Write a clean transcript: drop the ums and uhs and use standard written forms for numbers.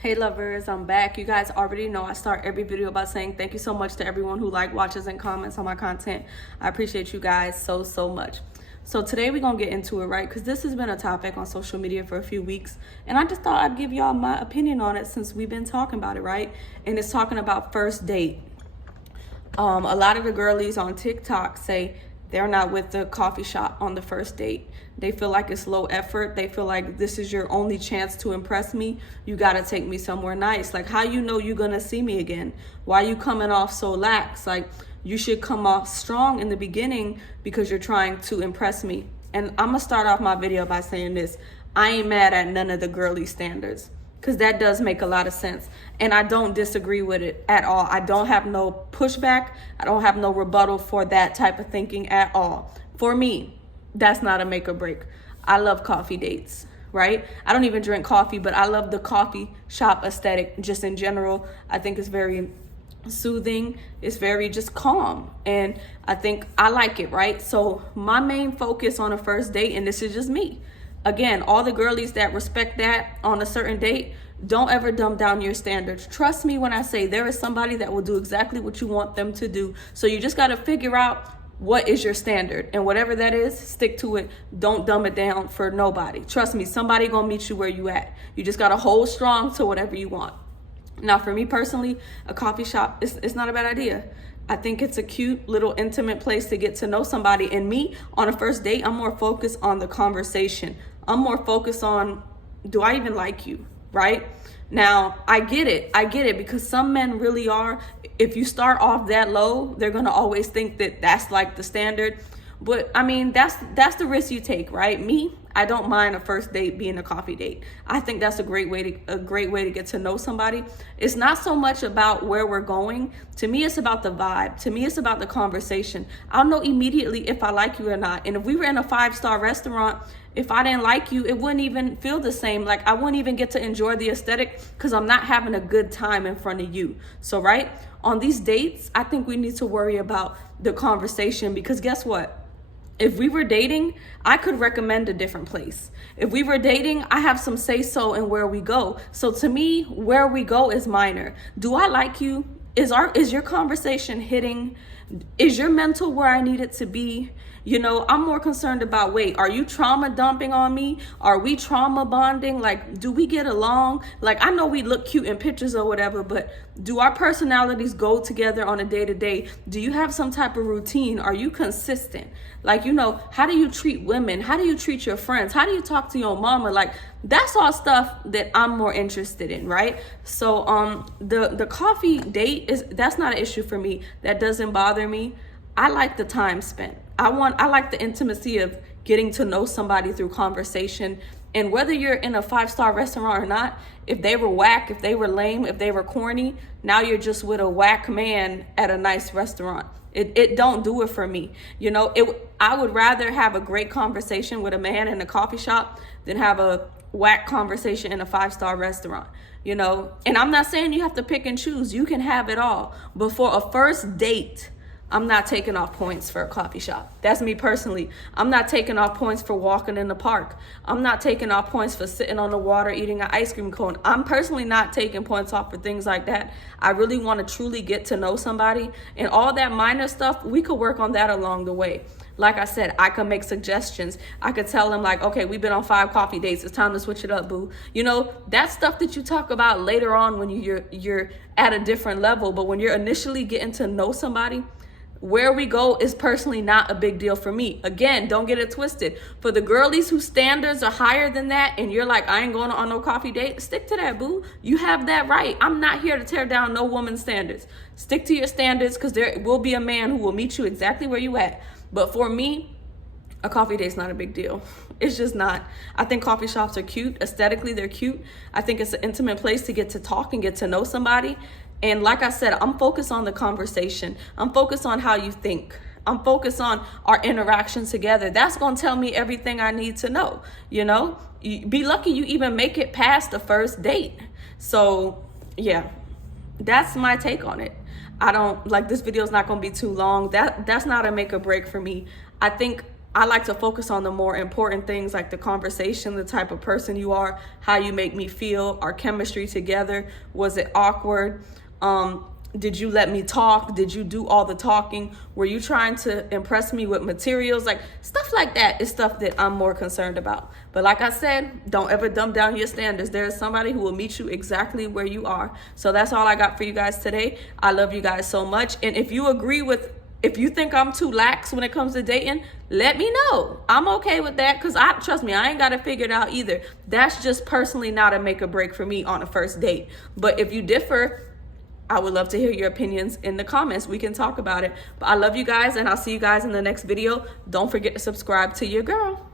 Hey lovers, I'm back. You guys already know I start every video by saying thank you so much to everyone who watches, and comments on my content. I appreciate you guys so much. So today we're gonna get into it, right? Because this has been a topic on social media for a few weeks, and I just thought I'd give y'all my opinion on it since we've been talking about it, right? And it's talking about first date. A lot of the girlies on TikTok say they're not with the coffee shop on the first date. They feel like it's low effort. They feel like this is your only chance to impress me. You gotta take me somewhere nice. Like, how you know you're gonna see me again? Why you coming off so lax? Like, you should come off strong in the beginning because you're trying to impress me. And I'm gonna start off my video by saying this. I ain't mad at none of the girly standards, because that does make a lot of sense. And I don't disagree with it at all. I don't have no pushback. I don't have no rebuttal for that type of thinking at all. For me, that's not a make or break. I love coffee dates, right? I don't even drink coffee, but I love the coffee shop aesthetic just in general. I think it's very soothing. It's very just calm. And I think I like it, right? So my main focus on a first date, and this is just me, again, all the girlies that respect that on a certain date, don't ever dumb down your standards. Trust me when I say there is somebody that will do exactly what you want them to do. So you just got to figure out what is your standard, and whatever that is, stick to it. Don't dumb it down for nobody. Trust me, somebody gonna meet you where you at. You just got to hold strong to whatever you want. Now, for me personally, a coffee shop, it's not a bad idea. I think it's a cute little intimate place to get to know somebody. And me, on a first date, I'm more focused on the conversation. I'm more focused on, do I even like you, right? Now, I get it because some men really are. If you start off that low, they're gonna always think that that's like the standard. But I mean, that's the risk you take, right? Me, I don't mind a first date being a coffee date. I think that's a great way to get to know somebody. It's not so much about where we're going. To me, it's about the vibe. To me, it's about the conversation. I'll know immediately if I like you or not. And if we were in a 5-star restaurant, if I didn't like you, it wouldn't even feel the same. Like, I wouldn't even get to enjoy the aesthetic because I'm not having a good time in front of you. So, right, on these dates, I think we need to worry about the conversation, because guess what? If we were dating, I could recommend a different place. If we were dating, I have some say-so in where we go. So to me, where we go is minor. Do I like you? Is your conversation hitting? Is your mental where I need it to be? You know, I'm more concerned about, wait, are you trauma dumping on me? Are we trauma bonding? Like, do we get along? Like, I know we look cute in pictures or whatever, but do our personalities go together on a day-to-day? Do you have some type of routine? Are you consistent? Like, you know, how do you treat women? How do you treat your friends? How do you talk to your mama? Like, that's all stuff that I'm more interested in, right? So the coffee date, that's not an issue for me. That doesn't bother me. I like the time spent. I like the intimacy of getting to know somebody through conversation. And whether you're in a 5-star restaurant or not, if they were whack, if they were lame, if they were corny, now you're just with a whack man at a nice restaurant. It don't do it for me. You know, I would rather have a great conversation with a man in a coffee shop than have a whack conversation in a 5-star restaurant. You know, and I'm not saying you have to pick and choose. You can have it all. But for a first date, I'm not taking off points for a coffee shop. That's me personally. I'm not taking off points for walking in the park. I'm not taking off points for sitting on the water eating an ice cream cone. I'm personally not taking points off for things like that. I really want to truly get to know somebody, and all that minor stuff, we could work on that along the way. Like I said, I could make suggestions. I could tell them, like, okay, we've been on 5 coffee dates. It's time to switch it up, boo. You know, that's stuff that you talk about later on when you're at a different level. But when you're initially getting to know somebody, where we go is personally not a big deal for me. Again, don't get it twisted. For the girlies whose standards are higher than that, and you're like, I ain't going on no coffee date, stick to that, boo. You have that right. I'm not here to tear down no woman's standards. Stick to your standards, because there will be a man who will meet you exactly where you at. But for me, a coffee date's not a big deal. It's just not. I think coffee shops are cute. Aesthetically, they're cute. I think it's an intimate place to get to talk and get to know somebody. And like I said, I'm focused on the conversation. I'm focused on how you think. I'm focused on our interactions together. That's going to tell me everything I need to know. You know, be lucky you even make it past the first date. So yeah, that's my take on it. I don't like, this video is not going to be too long. That's not a make or break for me. I think I like to focus on the more important things, like the conversation, the type of person you are, how you make me feel, our chemistry together. Was it awkward? Did you let me talk? Did you do all the talking? Were you trying to impress me with materials? Like, stuff like that is stuff that I'm more concerned about. But like I said, don't ever dumb down your standards. There is somebody who will meet you exactly where you are. So that's all I got for you guys today. I love you guys so much. And if you think I'm too lax when it comes to dating, let me know. I'm okay with that, because trust me, I ain't got it figured out either. That's just personally not a make or break for me on a first date. But if you differ, I would love to hear your opinions in the comments. We can talk about it. But I love you guys, and I'll see you guys in the next video. Don't forget to subscribe to your girl.